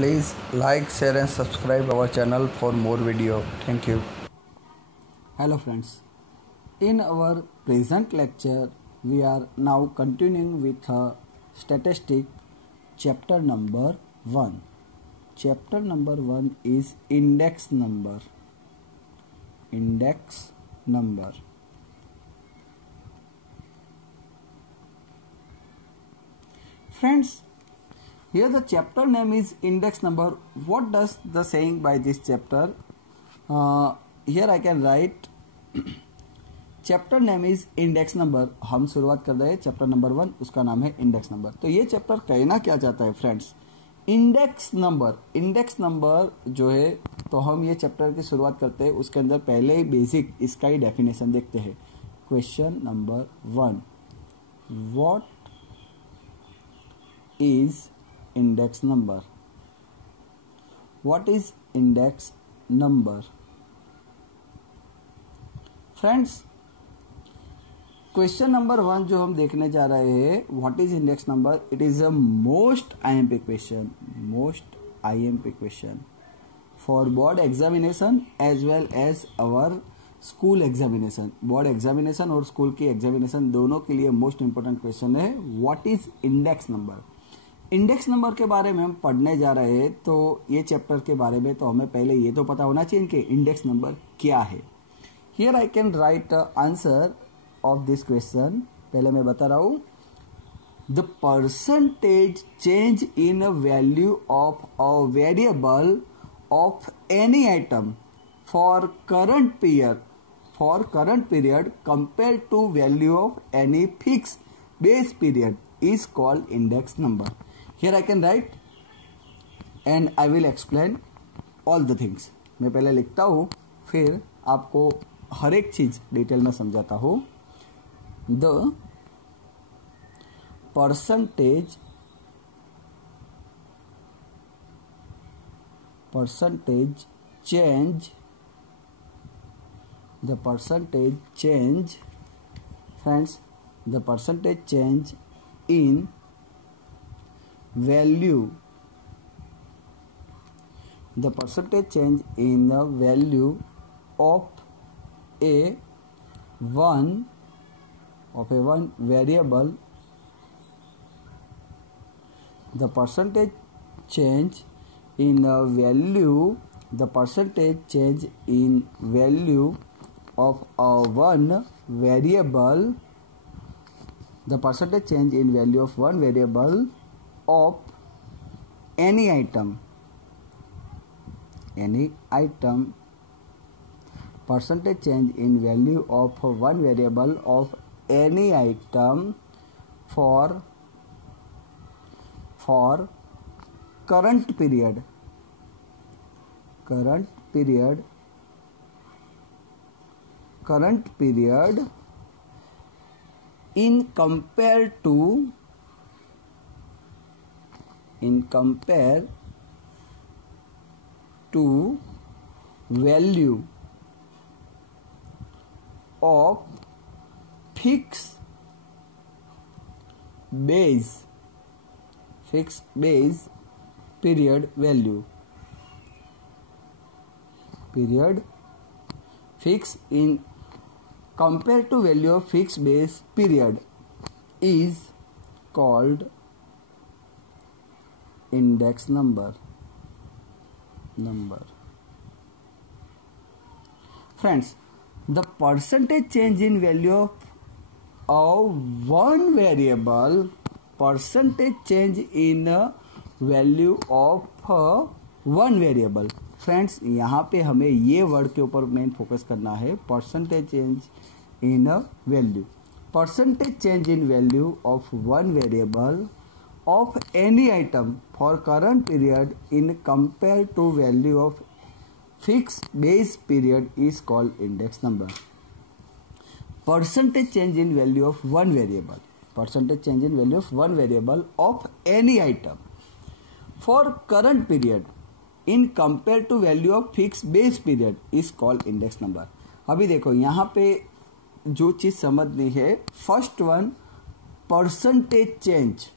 Please like, share and subscribe our channel for more video. Thank you. Hello friends. In our present lecture, we are now continuing with statistic chapter number 1. Chapter number 1 is index number. Index number. Friends, here the chapter name is index number. What does the saying by this chapter? Here I can write chapter name is index number. हम शुरुआत कर रहे हैं chapter number 1, उसका नाम है index number. तो ये चैप्टर कहना क्या चाहता है फ्रेंड्स? इंडेक्स नंबर जो है, तो हम ये चैप्टर की शुरुआत करते हैं. उसके अंदर पहले ही बेसिक इसका ही डेफिनेशन देखते हैं. Question number 1, what is index number? What is index number? Friends, question number 1 जो हम देखने जा रहे हैं, what is index number, it is a most IMP question for board examination as well as our school examination. Board examination और school की examination दोनों के लिए मोस्ट इंपोर्टेंट क्वेश्चन है. What is index number? Index number के बारे में हम पढ़ने जा रहे हैं, तो ये चैप्टर के बारे में तो हमें पहले ये तो पता होना चाहिए कि इंडेक्स नंबर क्या है. Here I can write answer of this question. पहले मैं बता रहा हूं, the percentage change in value of a variable of any item for current period compare to value of any fix base period is called index number. Here I can write and I will explain all the things. मैं पहले लिखता हूं, फिर आपको हर एक चीज detail में समझाता हूं. The percentage change friends, the percentage change in value, the percentage change in the value of one variable, the percentage change in value, the percentage change in value of one variable, the percentage change in value of one variable of any item, percentage change in value of one variable of any item for current period in compare to value of fixed base period value, fixed in compare to value of fixed base period is called index number. Friends, the percentage change in value of one variable, percentage change in value of one variable. Friends, यहाँ पे हमें ये word के ऊपर main focus करना है. Percentage change in value, percentage change in value of one variable of any item for current period in compare to value of fixed base period is called index number. Percentage change in value of one variable, percentage change in value of one variable of any item for current period in compare to value of fixed base period is called index number. अभी देखो यहाँ पे जो चीज समझनी है, first one percentage change.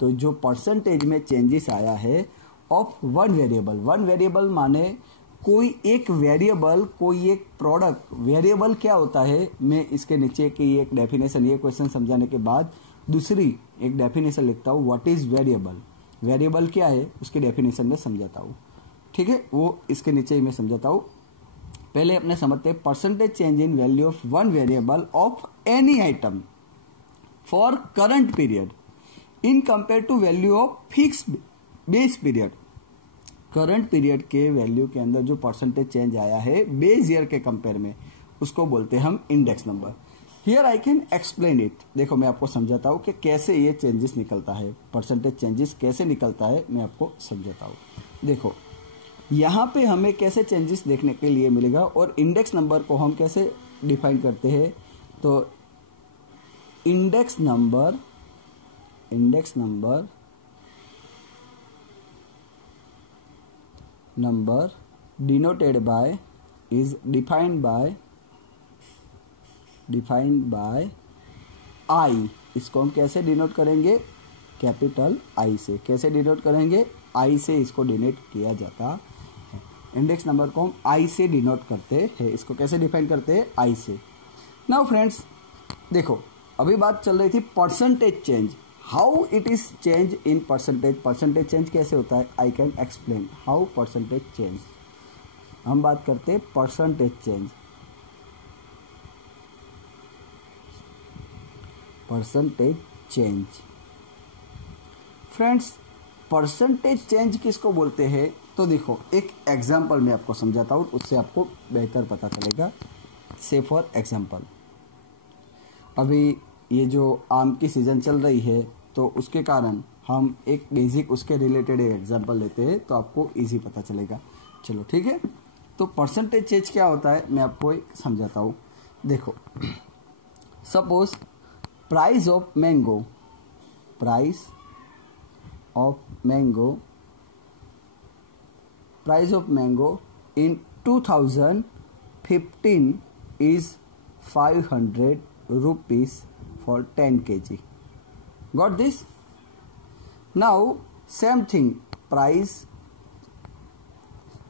तो जो परसेंटेज में चेंजेस आया है of one variable. One variable माने कोई एक वेरिएबल, कोई एक प्रोडक्ट। वेरिएबल क्या होता है, मैं इसके नीचे की एक डेफिनेशन, ये क्वेश्चन समझाने के बाद दूसरी एक डेफिनेशन लिखता हूँ, व्हाट इज वेरिएबल। वेरिएबल क्या है उसकी डेफिनेशन में समझाता हूँ, ठीक है, वो इसके नीचे ही मैं समझाता हूँ। पहले अपने समझते हैं, percentage change in value of one variable of any item for current period in compare to value of fix base period. Current period के वैल्यू के अंदर जो परसेंटेज चेंज आया है बेस ईयर के कंपेयर में, उसको बोलते हैं हम index number. Here I can explain it. देखो मैं आपको समझाता हूँ कि कैसे ये चेंजेस निकलता है, परसेंटेज चेंजेस कैसे निकलता है, मैं आपको समझाता हूँ। देखो यहाँ पे हमें कैसे चेंजेस देखने के लिए मिलेगा और इंडेक्स नंबर को हम कैसे डिफाइन करते हैं। तो index number denoted by is defined by I। इसको हम कैसे डिनोट करेंगे, कैपिटल आई से। कैसे डिनोट करेंगे, आई से इसको डिनोट किया जाता है। इंडेक्स नंबर को हम आई से डिनोट करते हैं। इसको कैसे डिफाइन करते हैं, आई से। नाउ फ्रेंड्स देखो, अभी बात चल रही थी percentage change, how it is change in percentage. Percentage change कैसे होता है, I can explain how percentage change. हम बात करते हैं percentage change. Percentage change friends, percentage change किसको बोलते हैं, तो देखो एक एग्जांपल मैं आपको समझाता हूँ, उससे आपको बेहतर पता चलेगा। से फॉर एग्जांपल, अभी ये जो आम की सीजन चल रही है, तो उसके कारण हम एक बेसिक उसके रिलेटेड एक एग्जांपल लेते हैं, तो आपको इजी पता चलेगा। चलो ठीक है, तो परसेंटेज चेंज क्या होता है मैं आपको एक समझाता हूँ। देखो suppose price of mango in 2015 is 500 rupees for 10 kg. Got this? Now same thing, price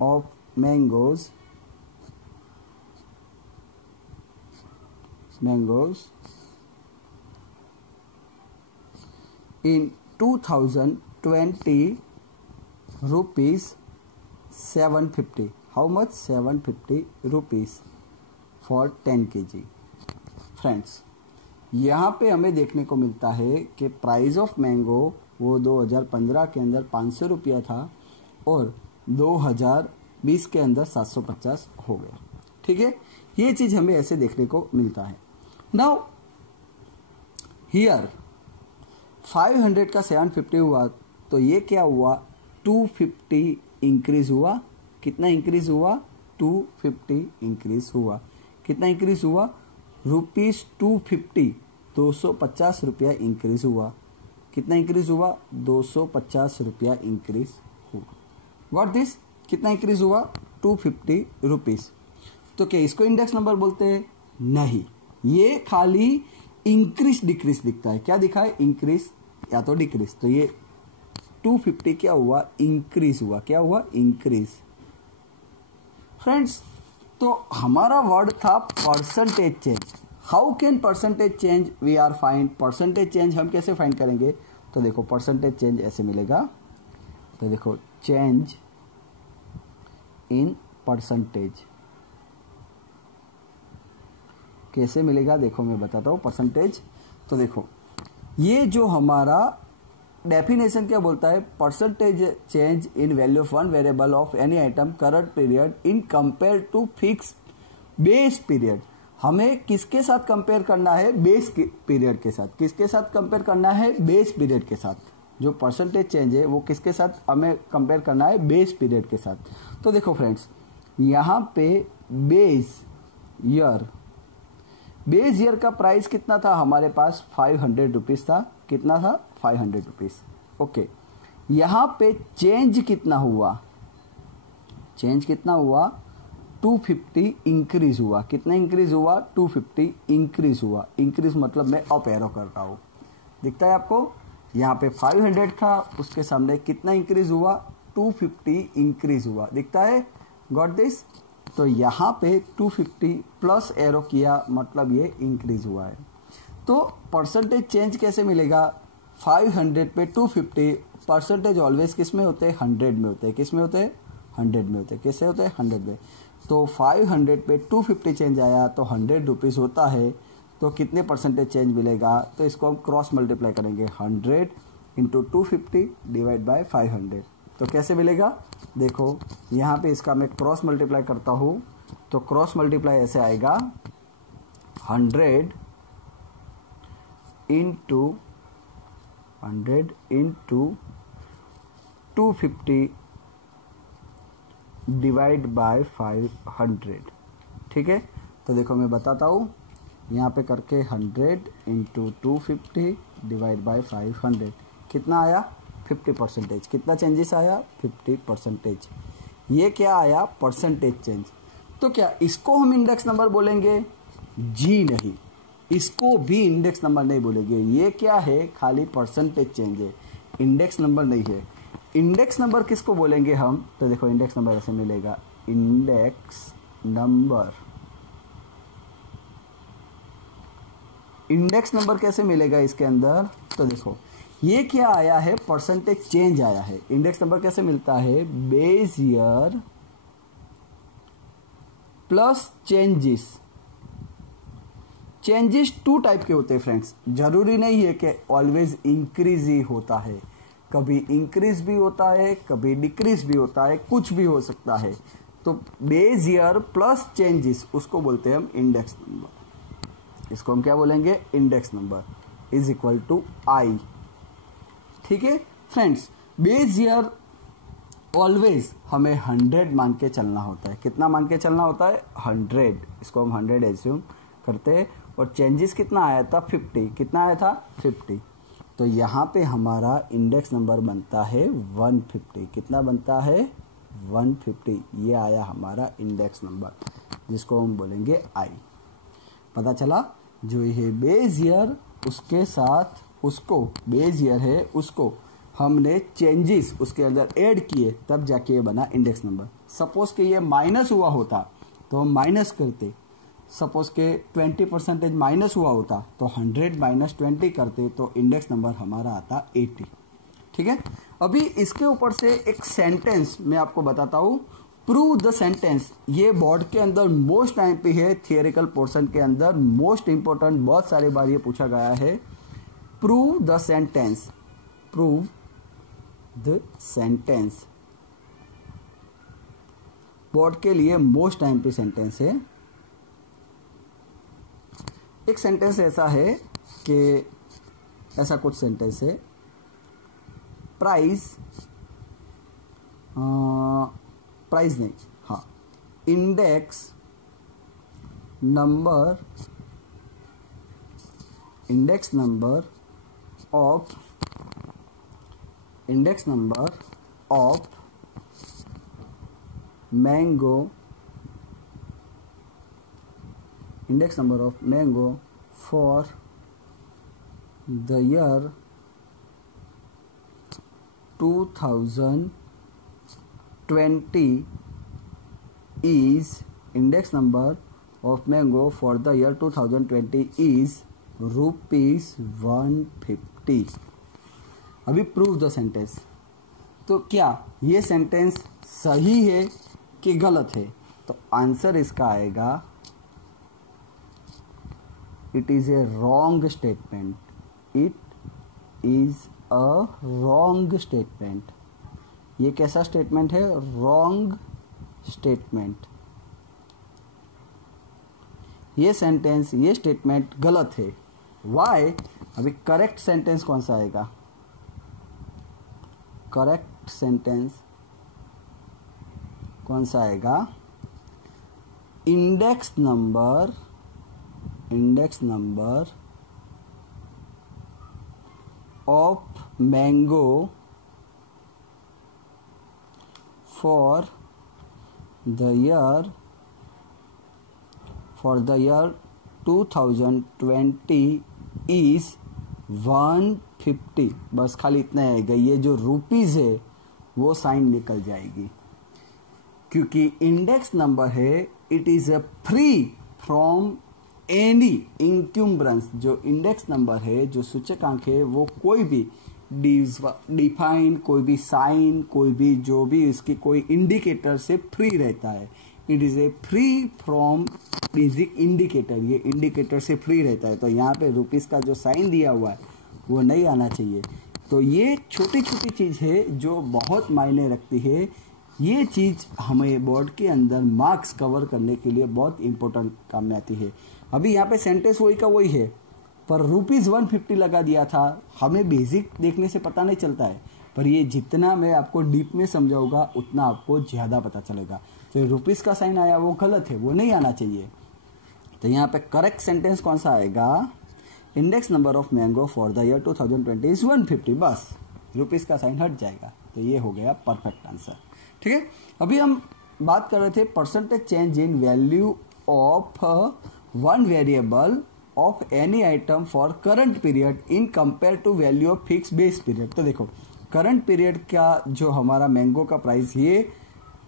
of mangoes in 2020 rupees 750. How much? 750 rupees for 10 kg. Friends यहाँ पे हमें देखने को मिलता है कि प्राइस ऑफ मैंगो वो 2015 के अंदर 500 रुपया था और 2020 के अंदर 750 हो गया। ठीक है, ये चीज़ हमें ऐसे देखने को मिलता है। नाउ हियर 500 का 750 हुआ, तो ये क्या हुआ, 250 इंक्रीज हुआ। कितना इंक्रीज हुआ, 250 इंक्रीज हुआ। कितना इंक्रीज हुआ, रुपीज 250, 250 रुपया इंक्रीज हुआ। कितना इंक्रीज हुआ, 250 रुपया इंक्रीज हुआ। व्हाट दिस, कितना इंक्रीज हुआ, 250 रुपीज। तो क्या इसको इंडेक्स नंबर बोलते हैं, नहीं, ये खाली इंक्रीज डिक्रीज दिखता है। क्या दिखा है, इंक्रीज या तो डिक्रीज। तो ये 250 क्या हुआ, इंक्रीज हुआ। क्या हुआ, इंक्रीज। फ्रेंड्स तो हमारा वर्ड था percentage change. How can percentage change we are find. Percentage change हम कैसे फाइंड करेंगे, तो देखो परसेंटेज चेंज ऐसे मिलेगा। तो देखो चेंज इन परसेंटेज कैसे मिलेगा, देखो मैं बताता हूँ परसेंटेज। तो देखो ये जो हमारा डेफिनेशन क्या बोलता है, percentage change in value of one variable of any item current period in compare to fix base period. हमें किसके साथ कंपेयर करना है, बेस पीरियड के साथ। किसके साथ कंपेयर करना है, बेस पीरियड के साथ। जो परसेंटेज चेंज है वो किसके साथ हमें कंपेयर करना है, बेस पीरियड के साथ। तो देखो फ्रेंड्स यहाँ पे बेस ईयर का प्राइस कितना था हमारे पास, 500 रुपीज था। कितना था, 500 रुपीज। ओके, यहाँ पे चेंज कितना हुआ, 250 इंक्रीज हुआ। कितना इंक्रीज हुआ, 250 इंक्रीज हुआ। इंक्रीज मतलब मैं अप एरो कर रहा हूँ, दिखता है आपको। यहाँ पे 500 था, उसके सामने कितना इंक्रीज हुआ, 250 इंक्रीज हुआ, दिखता है, गॉट दिस। तो यहाँ पे 250 प्लस एरो किया मतलब ये इंक्रीज हुआ है। तो परसेंटेज चेंज कैसे मिलेगा, 500 पे 250, परसेंटेज ऑलवेज किस में होते हैं, 100 में होते हैं, किस में होते हैं, 100 में होते हैं, कैसे होते हैं, 100 में। तो 500 पे 250 चेंज आया तो 100 रुपीज़ होता है, तो कितने परसेंटेज चेंज मिलेगा, तो इसको हम क्रॉस मल्टीप्लाई करेंगे, 100 इंटू 250 डिवाइड बाय 500। तो कैसे मिलेगा, देखो यहाँ पे इसका मैं क्रॉस मल्टीप्लाई करता हूँ, तो क्रॉस मल्टीप्लाई ऐसे आएगा 100 इंटू 250 डिवाइड बाय 500, ठीक है। तो देखो मैं बताता हूँ, यहाँ पे करके 100 इंटू 250 डिवाइड बाय 500 कितना आया, 50%। कितना चेंजेस आया, 50%। ये क्या आया, परसेंटेज चेंज। तो क्या इसको हम इंडेक्स नंबर बोलेंगे, जी नहीं, इसको भी इंडेक्स नंबर नहीं बोलेंगे। ये क्या है, खाली परसेंटेज चेंज है, इंडेक्स नंबर नहीं है। इंडेक्स नंबर किसको बोलेंगे हम, तो देखो इंडेक्स नंबर ऐसे मिलेगा, इंडेक्स नंबर। इंडेक्स नंबर कैसे मिलेगा इसके अंदर, तो देखो ये क्या आया है, परसेंटेज चेंज आया है। इंडेक्स नंबर कैसे मिलता है, base year plus changes. Changes 2 type के होते हैं फ्रेंड्स, जरूरी नहीं है कि ऑलवेज इंक्रीज ही होता है, कभी इंक्रीज भी होता है, कभी डिक्रीज भी होता है, कुछ भी हो सकता है। तो बेस ईयर प्लस चेंजेस उसको बोलते हैं हम इंडेक्स नंबर। इसको हम क्या बोलेंगे, index number is equal to I, ठीक है फ्रेंड्स। बेस ईयर ऑलवेज हमें 100 मान के चलना होता है, कितना मान के चलना होता है, 100, इसको हम 100 एज्यूम करते हैं। और चेंजेस कितना आया था, 50, कितना आया था, 50। तो यहाँ पे हमारा इंडेक्स नंबर बनता है 150, कितना बनता है, 150। ये आया हमारा इंडेक्स नंबर, जिसको हम बोलेंगे आई। पता चला, जो ये बेस ईयर उसके साथ उसको, बेस ईयर है उसको हमने चेंजेस उसके अंदर ऐड किए, तब जाके ये बना इंडेक्स नंबर। सपोज कि ये माइनस हुआ होता तो हम माइनस करते, सपोज के 20% माइनस हुआ होता तो 100 माइनस 20 करते, तो इंडेक्स नंबर हमारा आता 80, ठीक है। अभी इसके ऊपर से एक सेंटेंस मैं आपको बताता हूँ, प्रूव द सेंटेंस। ये बोर्ड के अंदर मोस्ट टाइम पे है, थियोरिकल पोर्शन के अंदर मोस्ट इंपॉर्टेंट, बहुत सारी बार ये पूछा गया है। Prove the sentence, prove the sentence, board के लिए मोस्ट टाइम पे सेंटेंस है। एक सेंटेंस ऐसा है कि ऐसा कुछ सेंटेंस है, प्राइस, प्राइस नहीं, हाँ, index number, index number of, index number of mango, index number of mango for the year 2020 is, index number of mango for the year 2020 is ₹150। अभी प्रूव द सेंटेंस, तो क्या ये sentence सही है कि गलत है, तो आंसर इसका आएगा it is a wrong statement, it is a wrong statement. ये कैसा स्टेटमेंट है, रॉन्ग स्टेटमेंट। ये सेंटेंस, ये स्टेटमेंट गलत है। वाई, अभी करेक्ट सेंटेंस कौन सा आएगा, करेक्ट सेंटेंस कौन सा आएगा, index number, index number of mango for the year 2020 is 150। बस खाली इतना आएगा, ये जो रुपीज़ है वो साइन निकल जाएगी, क्योंकि इंडेक्स नंबर है it is a free from any encumbrance. जो इंडेक्स नंबर है, जो सूचकांक है, वो कोई भी डिफाइन, कोई भी साइन, कोई भी जो भी इसकी कोई इंडिकेटर से फ्री रहता है। It is a free from basic indicator, ये इंडिकेटर से फ्री रहता है। तो यहाँ पे रुपीस का जो साइन दिया हुआ है वो नहीं आना चाहिए। तो ये छोटी छोटी चीज़ है जो बहुत मायने रखती है। ये चीज़ हमें बोर्ड के अंदर मार्क्स कवर करने के लिए बहुत इंपॉर्टेंट काम में आती है। अभी यहाँ पे सेंटेंस वही का वही है, पर ₹150 लगा दिया था। हमें बेसिक देखने से पता नहीं चलता है, पर ये जितना मैं आपको डीप में समझाऊंगा उतना आपको ज़्यादा पता चलेगा। तो रुपीस का साइन आया वो गलत है, वो नहीं आना चाहिए। तो यहाँ पे करेक्ट सेंटेंस कौन सा आएगा? Index number of mango for the year 2020 is 150। बस रुपीस का साइन हट जाएगा। तो ये हो गया परफेक्ट आंसर। ठीक है, अभी हम बात कर रहे थे percentage change in value of one variable of any item for current period in compare to value of fix base period. तो देखो करंट पीरियड का जो हमारा मैंगो का प्राइस, ये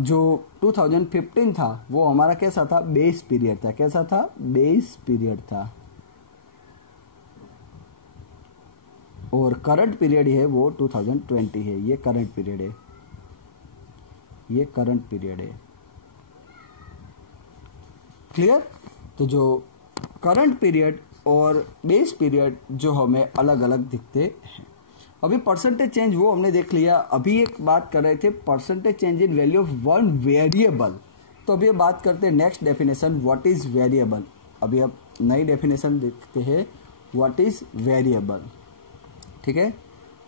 जो 2015 था वो हमारा कैसा था? बेस पीरियड था। कैसा था? बेस पीरियड था। और करंट पीरियड है वो 2020 है। ये करंट पीरियड है, ये करंट पीरियड है। क्लियर? तो जो करंट पीरियड और बेस पीरियड जो हमें अलग अलग दिखते हैं। अभी परसेंटेज चेंज वो हमने देख लिया। अभी एक बात कर रहे थे percentage change in value of one variable. तो अभी बात करते हैं next definition, what is variable. अभी अब नई डेफिनेशन देखते हैं, व्हाट इज वेरिएबल। ठीक है,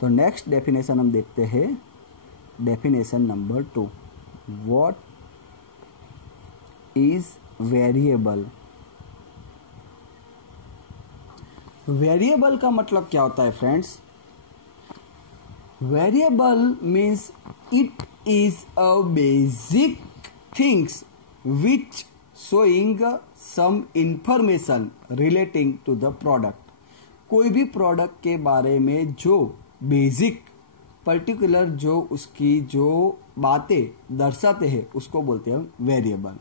तो नेक्स्ट डेफिनेशन हम देखते हैं, definition number 2, what is variable. Variable का मतलब क्या होता है friends? Variable means it is a basic things which showing some information relating to the product. कोई भी प्रोडक्ट के बारे में जो बेसिक पर्टिकुलर जो उसकी जो बातें दर्शाते हैं उसको बोलते हैं वेरिएबल।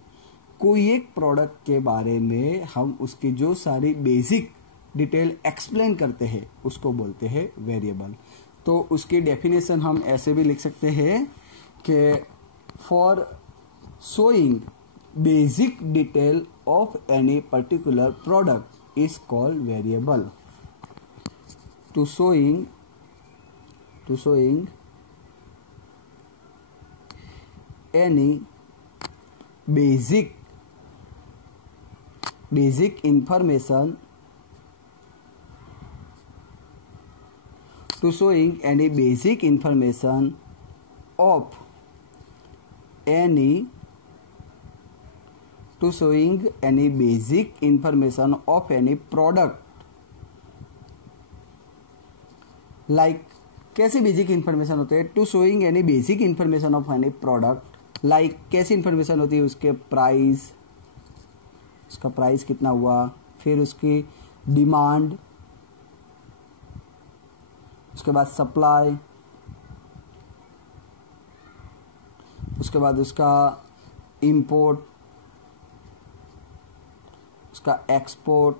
कोई एक प्रोडक्ट के बारे में हम उसकी जो सारी बेसिक डिटेल एक्सप्लेन करते हैं उसको बोलते हैं वेरिएबल। तो उसकी डेफिनेशन हम ऐसे भी लिख सकते हैं कि for showing basic detail of any particular product is called variable. To showing any basic information, to showing any basic information of any, to showing any basic information of any product, like कैसी basic information होते हैं? To showing any basic information of any product, like कैसी information होती है? उसके price, उसका price कितना हुआ, फिर उसकी डिमांड, उसके बाद सप्लाई, उसके बाद उसका इंपोर्ट, उसका export,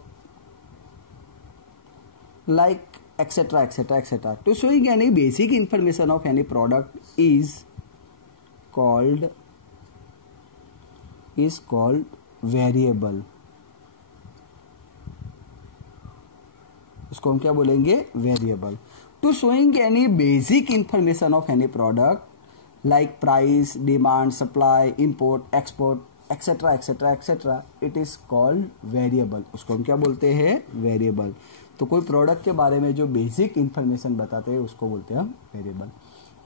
like etcetera etcetera etcetera. To showing any basic information of any product is called variable. उसको हम क्या बोलेंगे? Variable. To showing any basic information of any product like price, demand, supply, import, export, etcetera etcetera etcetera, it is called variable. उसको हम क्या बोलते हैं? Variable. तो कोई प्रोडक्ट के बारे में जो बेसिक इंफॉर्मेशन बताते हैं उसको बोलते हैं हम वेरिएबल।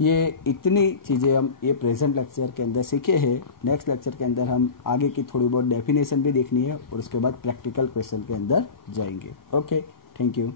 ये इतनी चीज़ें हम ये प्रेजेंट लेक्चर के अंदर सीखे हैं। नेक्स्ट लेक्चर के अंदर हम आगे की थोड़ी बहुत डेफिनेशन भी देखनी है और उसके बाद प्रैक्टिकल क्वेश्चन के अंदर जाएंगे। Okay, thank you.